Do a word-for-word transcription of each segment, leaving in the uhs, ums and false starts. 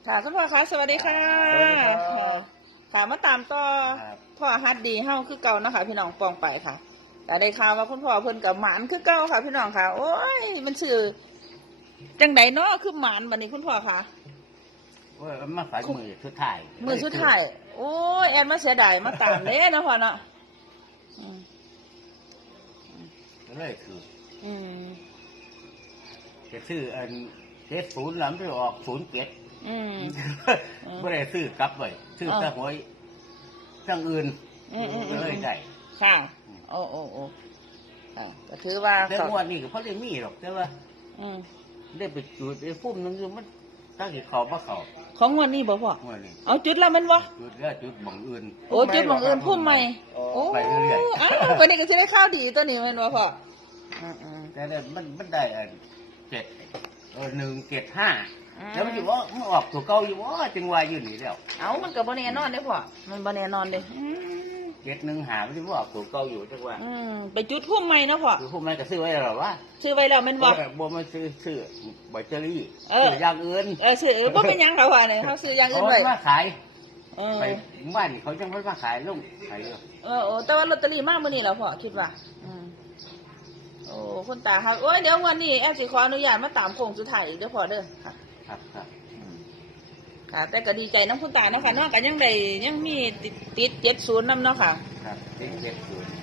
ค่ะคุณพ่อคะสวัสดีค่ะค่ะมาตามต่อพ่อฮัดดีเฮาคือเก่านะคะพี่น้องปองไปค่ะแต่ได้ข่าวว่าคุณพ่อเพิ่นกับหมานคือเก่าค่ะพี่น้องค่ะโอ้ยมันชื่อจังไดเนาะคือหมานบัดนี้คุณพ่อค่ะว่ามาขายมือสุดท้ายมือสุดท้ายโอ้ยแอนมาเสียดายมาตามเด้นะพ่อเนาะเลยคืออืมจะซื้ออันเจ็ดศูนย์หลังไปออกศูนย์เจ็ดอืมไม่ได้ซื้อกลับไว้ซื้อแต่หวยทั้งอื่นเลยได้ค่ะโอ้โอ้โอ้ค่ะก็ถือว่าแต่งวดนี้ก็เพราะเรื่องมีหรอกแต่ว่าได้ไปจุดไอ้ฟุ้มนึงมันตั้งที่เขาบ่เขาของวันนี้บ่พ่อเอาจุดแล้วมันบ่จุดแล้วจุดบังอื่นโอ้จุดบังอื่นพุ่มใหม่โอ้ไปเรื่อยๆอ้าววันนี้ก็จะได้ข้าวดีตัวนี้มันบ่พ่อแต่เนี่ยมันมันได้เจ็ดเออหนึ่งเจ็ดห้าแล้วมันอยู่ว่ามันออกตัวเก่าอยู่ว่าจังหวะอยู่นี่แล้วเอามันก็บ่แน่นอนเด้พ่อมันบ่แน่นอนเด้เจ็ดหนึ่งหามันอยู่ว่าออกตัวเก่าอยู่จังหวะอืมไปจุดพุ่มใหม่นะพ่อพุ่มใหม่ก็ซื้อไว้แล้ววะซื้อไว้แล้วแม่นบ่บ่มาซื้อซื้อใบเจอรี่ซื้ออย่างอื่นเออซื้อบ่เป็นหยังเขาว่าเนี่ยเขาซื้ออย่างอื่นไว้มาขายไปบ้านเขาจังมาขายลงขายเออโอ้แต่ว่าลอตเตอรี่มามื้อนี้แล้วพ่อคิดว่าอืมโอ้คุณตาเขาโอ้ยเดี๋ยววันนี้แอสิขออนุญาตมาตามโค้งสุดท้ายอีกเด้อพ่อเด้อค่ะครับครับค่ะแต่ก็ดีใจน้ำคุณตาเนาะค่ะเนาะก็ยังได้ยังมีติดติดเจ็ดศูนย์นำเนาะค่ะครับติดเจ็ดศูนย์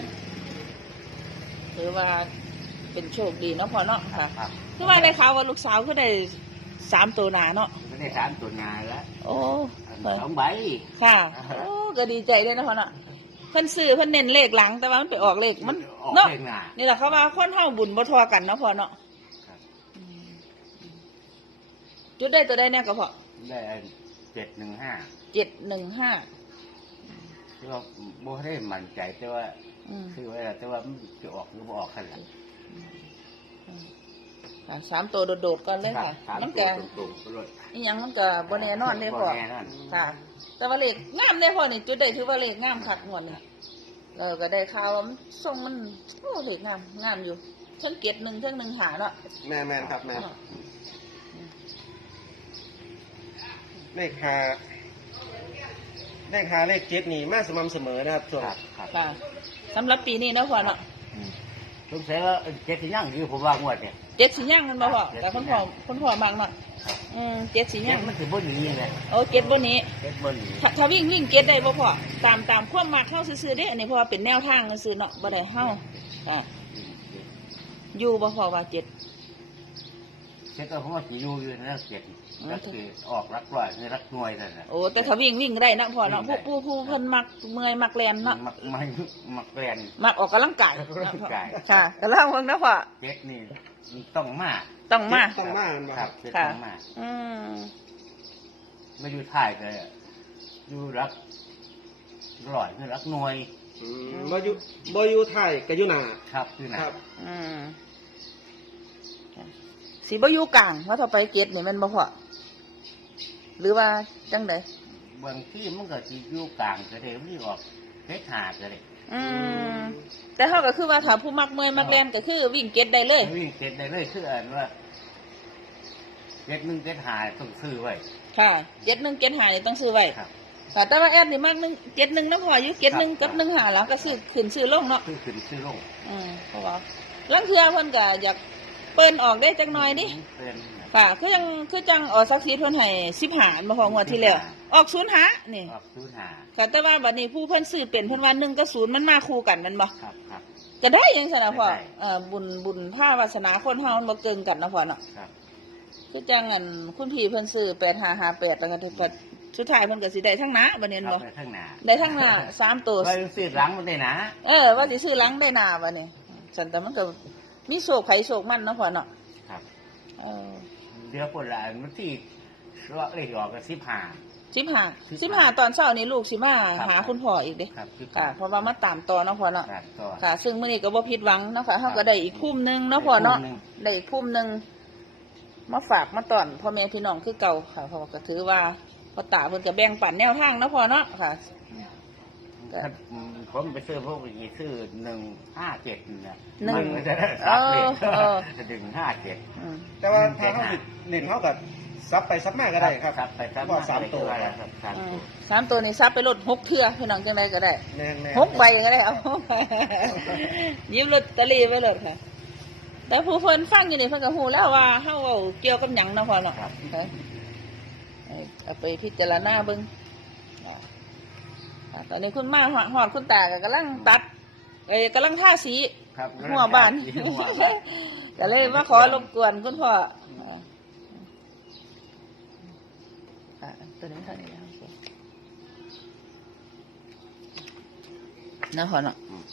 ถือว่าเป็นโชคดีเนาะพ่อเนาะค่ะคือว่าได้ข่าวว่าลูกสาวก็ได้สามตัวหนาเนาะไม่ได้สามตัวหนาแล้วโอ้สองใบค่ะโอ้ก็ดีใจด้วยนะพ่อเนาะเพิ่นซื้อเพิ่นเน้นเลขหลังแต่ว่ามันไปออกเลขมันเนาะนี่แหละเขาว่าคนเฮาบุญบ่ทอกันเนาะพ่อเนาะจุดได้ตัวได้เนี่ยก็พอได้เจ็ดหนึ่งห้าเจ็ดหนึ่งห้าที่ว่าโบได้มั่นใจแต่ว่าคือว่าแต่ว่าจะออกหรือบ่ออกขนาดสามตัวโดดๆก่อนเลยค่ะมันแกงนี่ยังมันก็บนแน่นอนเลยพ่อค่ะแต่ว่าเลขงามเลยพ่อนี่จุดได้ถือว่าเลขงามขัดหมดเลยเราก็ได้ข่าวว่ามันทรงมันโอ้เลขงามงามอยู่ทั้งเกียรติหนึ่งทั้งหนึ่งหาเนาะแม่แม่ครับแม่เลขหาเลขหาเลขเจ็ดนี่มาสม่ำเสมอนะครับส่วนค่ะสำหรับปีนี้นะพ่อเนาะสงสัยว่าเจ็ดสิย่างอยู่ผมว่างวดเนี่ยเจ็ดสิย่างกันมาพ่อแต่คุณพ่อคุณพ่อมังเนาะอืมเจ็ดสิย่างมันคือบนนี้เลยโอ้เจ็ดบนนี้เจ็ดบนนี้ถ้าวิ่งวิ่งเจ็ดได้บ่พ่อตามตามความมาเข้าซื้อๆเด้อันนี้เพราะว่าเป็นแนวทางซื้อเนาะบ่ได้เข้าอ่าอยู่บ่พ่อว่าเจ็ดเจ็ดก็เพราะว่าอยู่อยู่นะเจ็ดก็คือออกรักร้อยในรักหน่วยนั่นแหละโอ้แต่ถ้าวิ่งวิ่งได้นะพ่อเนาะผู้ผู้ผู้เพิ่นมักเมื่อยมักแลนเนาะมักไม่มักแลนมักออกกำลังกายค่ะกำลังเพิ่งนะพ่อเจ็ดนี่ต้องมาต้องมาต้องมาครับต้องมาอืมไม่อยู่ท้ายเลยอยู่รักร้อยในรักหน่วยบ่อยู่บ่อยู่ท้ายก็อยู่หน้าครับอยู่หน้าอืมสีบ่อยู่กลางเพราะถ้าไปเกตนี่มันบ่พอหรือว่าจังไดบางที่มันก็สิอยู่กลางก็ได้มันออกเกตหาก็ได้อืมแต่เฮาก็คือว่าถ้าผู้มักเมื่อยมักแล่นก็คือวิ่งเกตได้เลยวิ่งเกตได้เลยคืออันว่าเกตหนึ่งเกตหาต้องซื้อไว้ค่ะเกตหนึ่งเกตหาต้องซื้อไว้ครับค่ะแต่ว่าแอดนี่มากหนึ่งเกตหนึ่งนะพออยู่เกตหนึ่งกับหนึ่งหาแล้วก็ซื้อขึ้นซื้อลงเนาะซื้อขึ้นซื้อลงอืมเพราะว่าลังเทื่อเพิ่นก็อยากเปิ้นออกได้จังหน่อยดิค่ะคือยังคือจังออกซักซีเพิ่นให้สิบห้ามาพองวดที่แล้วออกศูนย์หานี่ออกศูนย์หาค่ะแต่ว่าบัดนี้ผู้เพิ่นซื้อเป็นเพิ่นว่าหนึ่งกับศูนย์มันมาคู่กันนั่นบ่ครับครับก็ได้ยังซั่นน่ะพ่อเอ่อบุญบุญผ้าวาสนาคนเฮามันบ่เกินกันนะพ่อเนาะครับคือจังอันคุณพี่เพิ่นซื้อแปดห้าห้าแปดแล้วก็ที่สุดท้ายเพิ่นก็สิได้ทั้งหน้าบัดนี้บ่ได้ทั้งหน้าได้ทั้งหน้าสามตัวว่าซื้อหลังมันได้หนาเออว่าสิซื้อหลังได้หน้าบัดนี้ซั่นแต่มันก็มีโศกไผโศกมันเนาะพ่อเนาะครับเออเดี๋ยวคนละมันที่เลขออกกันสิบห้าสิบห้าสิบห้าตอนเช้านี้ลูกสิมาหาคุณพ่ออีกเด้ค่ะเพราะว่ามาตามต่อเนาะพ่อเนาะค่ะซึ่งมื้อนี้ก็บ่ผิดหวังเนาะค่ะเฮาก็ได้อีกพุ่มนึงเนาะพ่อเนาะได้อีกพุ่มนึงมาฝากมาต้อนพ่อแม่พี่น้องคือเก่าค่ะเพราะก็ถือว่าพ่อตาเพิ่นก็แบ่งปันแนวทางเนาะพ่อเนาะค่ะผมไปซื้อพวกนี้ซื้อหนึ่งห้าเจ็ดเนี่ยหนึ่งเออเออหนึ่งห้าเจ็ดแต่ว่าถ้าเขาเล่นเขากับซับไปซับมาก็ได้ครับครับไปครับบอกสามตัวคครัรับบ สามอืตัมวสามตัวนี่ซับไปรถหกเทื่อพี่น้องจังไดก็ได้แม่นแม่นหกใบก็ได้เอา หกใบหยิบลอตเตอรี่ไปเลยค่ะ แต่ผู้เพิ่นฟังอยู่นี่เพิ่นก็ฮู้แล้วว่าเฮาเว้าเกี่ยวกับหยังเนาะพ่อเนาะครับค่ะเอาไปพิจารณาเบิ่งอ่าอ่าตอนนี้คุณมาฮอดฮอดคุณตาก็กำลังตัดเอ้ยกำลังทาสีครับหัวบ้านหัวบ้านก็เลยมาขอรบกวนคุณพ่ออ่าอ่าตัวนี้เท่านี้แล้วโอเคนะพ่อเนาะอืม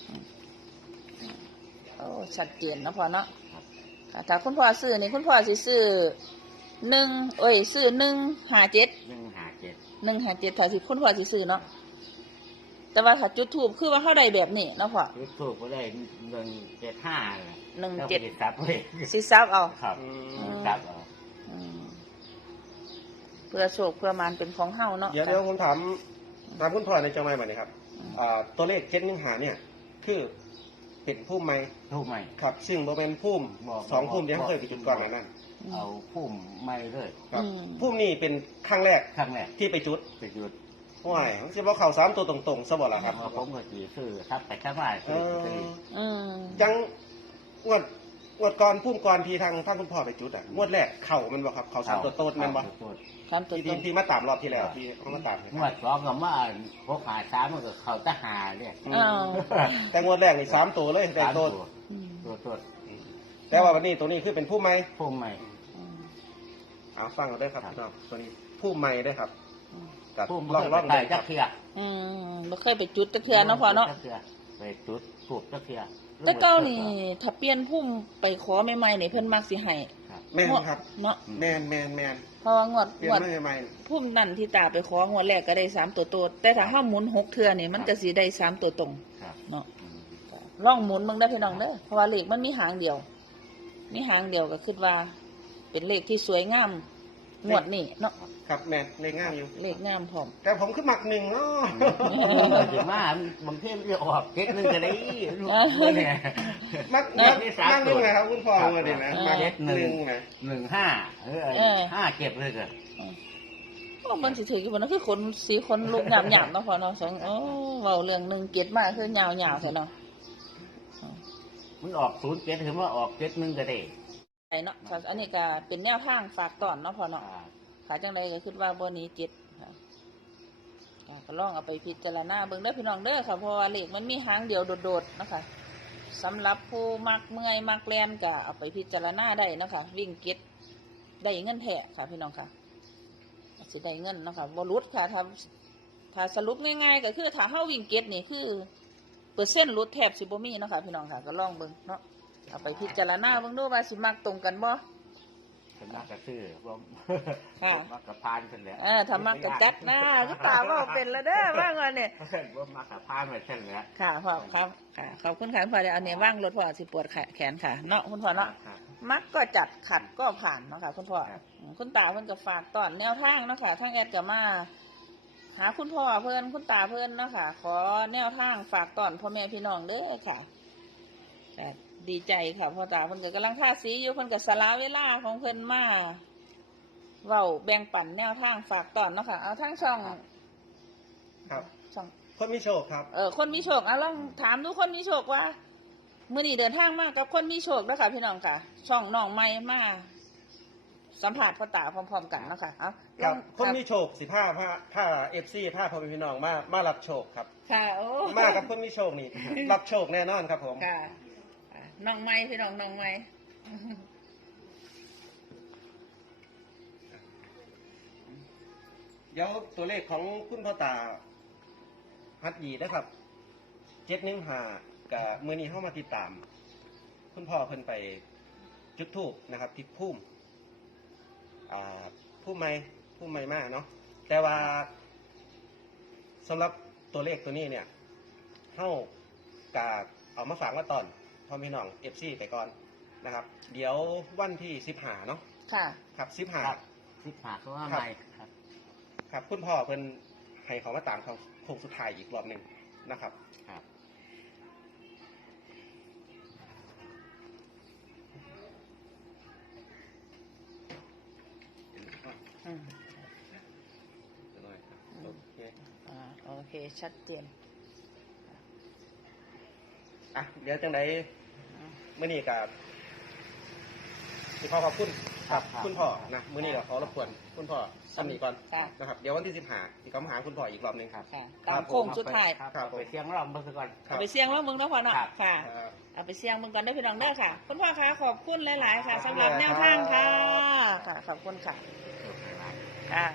โอ้ชัดเจนนะพ่อเนาะครับค่ะถ้าคุณพ่อซื้อนี่คุณพ่อสิซื้อหนึ่งเอ้ยซื้อหนึ่งห้าเจ็ดหนึ่งหาเจ็ดหนึ่งห้าเจ็ดถ้าสิคุณพ่อสิซื้อเนาะแต่ว่าถ้าจุดทูบคือว่าเขาได้แบบนี้เนาะพ่อยูทูบก็ได้หนึ่งเจ็ดห้าเลยหนึ่งเจ็ดแล้วก็ซับเลยสิซับเอาครับอืมอืมซับเอาอืมเพื่อโชคเพื่อมานเป็นของเฮาเนาะเดี๋ยวเดี๋ยวผมถามถามคุณพ่อในจังหวัดใหม่หน่อยครับอ่าตัวเลขเจ็ดหนึ่งหาเนี่ย คือเป็นพุ่มไหมทูบใหม่ครับซึ่งโบเป็นพุ่มบอกสองพุ่มที่บอกเขาเคยไปจุดก่อนหน้านั้นเอาพุ่มใหม่เลยครับอืมพุ่มนี่เป็นครั้งแรกครั้งแรกที่ไปจุดไปหยุดว้ายมันจะว่าเข่าสามตัวตรงๆซะบ่ล่ะครับผมก็จีซื้อทับไปทับมาเอซื้ออลอตเตอรี่อืมยังงวดงวดก่อนพุ่มก่อนที่ทางทางคุณพ่อไปจุดอ่ะงวดแรกเข่ามันบ่ครับเข่าสามตัวโต้นมันบ่ตัวทำตัวที่ตรที่งที่มาตามรอบที่แล้วที่เขามาตามให้งวดสองกับว่าพวกหาสามมันก็เขาทหารเนี่ยอืมอ้าวแต่งวดแรกนี่สามตัวเลยได้สามโต้นตัวอืมตัวตัวแต่ว่าวันนี้ตัวนี้คือเป็นพุ่มไหมพุ่มใหม่อืมอ่าฟังเอาได้ครับครับพี่น้องตัวนี้พุ่มไหมได้ครับอืมกับพุ่มล่องล่องไปได้คจัรักบเทียอืมบ่เคยไปจุดตะเคียนเนาะพ่อเนาะจักเทียไปจุดถูกจักเทียแต่เก้านี่ถ้าเปลี่ยนพุ่มไปขอใหม่ๆนี่เพิ่นมักสิให้ครับแม่นครับเนาะแมนแมนแมนเพราะว่างวดเปลี่ยงวดนมาใหม่พุ่มนั่นที่ตาไปของวดแรกก็ได้สามตัวโตดแต่ถ้าห้าหมุนหกเทือนี่มันก็สิได้สามตัวตรงครับเนาะอืมล่องหมุนมึงได้อพี่น้องเด้อเพราะว่าเลขมันมีหางเดียว มีหางเดียวก็คิดว่า เป็นเลขที่สวยงามงวดนี่เนาะๆครับแมนเลขง่ามอยู่เลขงามพร้อมแต่ผมคือหมักหนึ่งเนาะถึงมาบางทีมันจะออกเก็ตนึงก็ได้ลูกเออเนี่ยมักเอมัอก นี่สามมักหตันึ่วงนะครับคุณพ่อมาดินะเออมักเจ็ดหหนึ่นึ่งงนะหนึ่งห้าเออเออห้าเก็บเลยเกิดโอ้มันสิถือกี่บนนั้นคือขนสีขนลุกหยาบหยาบๆเนาะพอเนาะสองโอ้เว้าเรื่องหนึ่งเกียรติมากคือหยาบหยาบๆเถอะเนาะมันออกศูนย์เจ็ดถึงว่าออกเจ็ดหนึ่งก็ได้ไอ้เนาะค่ะอันนี้ก็เป็นแนวทางฝากตอนเนาะพอเนาะอ่าขาจังใดก็คิดว่าบ่หนี้จิตค่ะค่ะก็ลองเอาไปพิจารณาเบิ่งเด้อพี่น้องเด้อค่ะเพราะว่าเลขมันมีหางเดียวโดดๆนะคะสำหรับผู้มักเมื่อยมักแลนก็เอาไปพิจารณาได้นะคะวิ่งเก็ตได้เงินแท้ค่ะพี่น้องค่ะสิได้เงินเนาะคะบ่หลุดค่ะถ้าถ้าสรุปง่ายๆก็คือถ้าเฮาวิ่งเก็ตนี่คือเปอร์เซ็นต์หลุดแทบสิบ่มีเนาะค่ะพี่น้องค่ะก็ลองเบิ่งเนาะเอาไปพิจารณาเบิ่งดูว่าสิมักตรงกันบ่เป็นมากกระซื้อผมค่ะมากกระพานกันแล้วเออถ้ามักก็จัดหน้าก็ตามว่าเป็นแล้วเด้อว่าเงินเนี่ยว่ามากกระพานมาเช่นแล้วค่ะพ่อครับค่ะขอบคุณค่ะคุณพ่อเดี๋ยวเอาเนี่ยว่างรถพ่อสิปวดแขนค่ะเนาะคุณพ่อเนาะครับมักก็จัดขัดก็ผ่านเนาะค่ะคุณพ่อครับอืมคุณตาเพิ่นก็ฝากตอนแนวทางเนาะค่ะทั้งแอดกับมา หาคุณพ่อเพิ่นคุณตาเพิ่นเนาะค่ะ ขอแนวทางฝากตอนพ่อแม่พี่น้องเด้อค่ะจ้ะดีใจค่ะพ่อตาเพิ่นก็กำลังท่าสีอยู่เพิ่นก็สละเวลาของเพิ่นมาเว้าแบ่งปันแนวทางฝากตอนเนาะค่ะเอาทั้งช่องครับช่องคนมีโชคครับเออคนมีโชคอ่ะลองถามดูคนมีโชคว่ามื่อนี้เดินทางมากกับคนมีโชคแล้วค่ะพี่น้องค่ะ ช่องน้องไม่มาสัมผัสพ่อตาพร้อมๆกันเนาะค่ะเอาคลรัอบ งคนมีโชคสิผ้าผ้าผ้าเอฟซีผ้าพ่อแม่พี่น้องมามารับโชคครับค่ะโอ้มากับคนมีโชคนี่ รับโชคแน่นอนครับผมค่ะอ่ะน้องไม้พี่น้องน้องไม้เดี๋ยวตัวเลขของคุณพ่อตาฮัดยีนะครับเจ็ดหนึ่งหากับมือนี้เข้ามาติดตาม คุณพ่อเพิ่นไปจุดทูบนะครับที่พุ่มอ่าพุ่มไม้พุ่มไม้มากเนาะแต่ว่าสำหรับตัวเลขตัวนี้เนี่ยเข้ากาเอามาฝากมาตอนพ่อพี่น้องเอฟซีไปก่อนนะครับ เดี๋ยววันที่สิบหาเนาะค่ะครับสิบหาครับสิบหาเขาว่าไม่ครับครับคุณพ่อเพิ่นให้เขามาตามเขาโค้งสุดท้ายอีกรอบหนึ่งนะครับครับเคชัดเจนอ่ะเดี๋ยวจังไดมื้อนี้ก็สิขอขอบคุณครับคุณพ่อนะมื้อนี้ก็ขอรบกวนคุณพ่อซ้ำนี้ก่อนนะครับเดี๋ยววันที่สิบห้าสิเขามาหาคุณพ่ออีกรอบหนึงครับค่ะตามโค้งสุดท้ายครับเอาไปเสียงเราเบิ่งซะก่อนครัเอาบไปเสี่ยงแล้วมึงเนาะพ่อเนาะครับค่ะครับเอาไปเสี่ยงมึงก่อนได้อพี่น้องเด้อค่ะ คุณพ่อคะขอบคุณหลาย ๆ ค่ะสำหรับแนวทางค่ะ ค่ะ ขอบคุณค่ะค่ะ